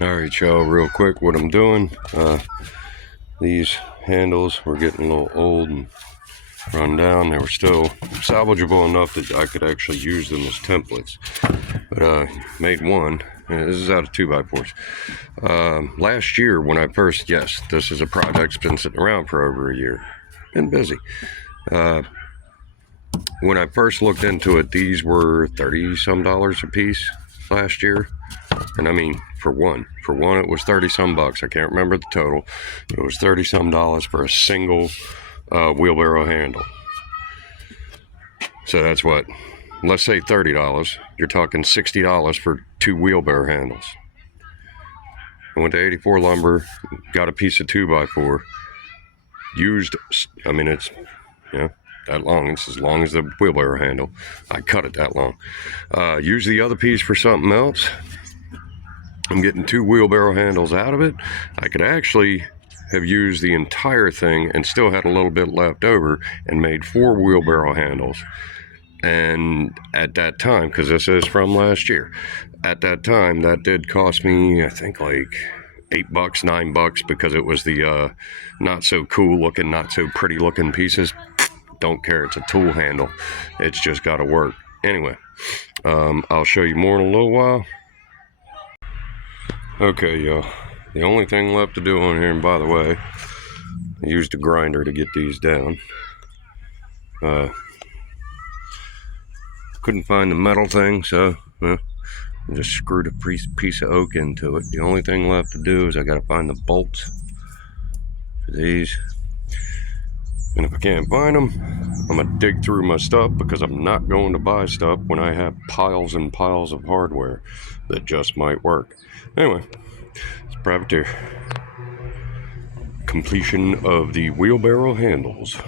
Alright, y'all, real quick, what I'm doing, these handles were getting a little old and run down. They were still salvageable enough that I could actually use them as templates. But made one. This is out of 2x4s. Last year when I first, yes, this is a project that's been sitting around for over a year. Been busy. When I first looked into it, these were $30-some a piece last year. And I mean, for one it was 30-some bucks. I can't remember the total. It was $30-some for a single wheelbarrow handle. So that's what, let's say $30. You're talking $60 for 2 wheelbarrow handles. I went to 84 Lumber, got a piece of 2x4, used, I mean, it's, that long. It's as long as the wheelbarrow handle. I cut it that long. Used the other piece for something else. I'm getting 2 wheelbarrow handles out of it. I could actually have used the entire thing and still had a little bit left over and made 4 wheelbarrow handles. And at that time, because this is from last year, at that time that did cost me, I think, like $8, $9, because it was the not so cool looking, not so pretty looking pieces. Don't care, it's a tool handle. It's just got to work. Anyway, I'll show you more in a little while. Okay, y'all, the only thing left to do on here, and by the way, I used a grinder to get these down. Couldn't find the metal thing, so I just screwed a piece of oak into it. The only thing left to do is I gotta find the bolts for these. And if I can't find them, I'm gonna dig through my stuff, because I'm not going to buy stuff when I have piles and piles of hardware that just might work. Anyway, it's privateer. Completion of the wheelbarrow handles.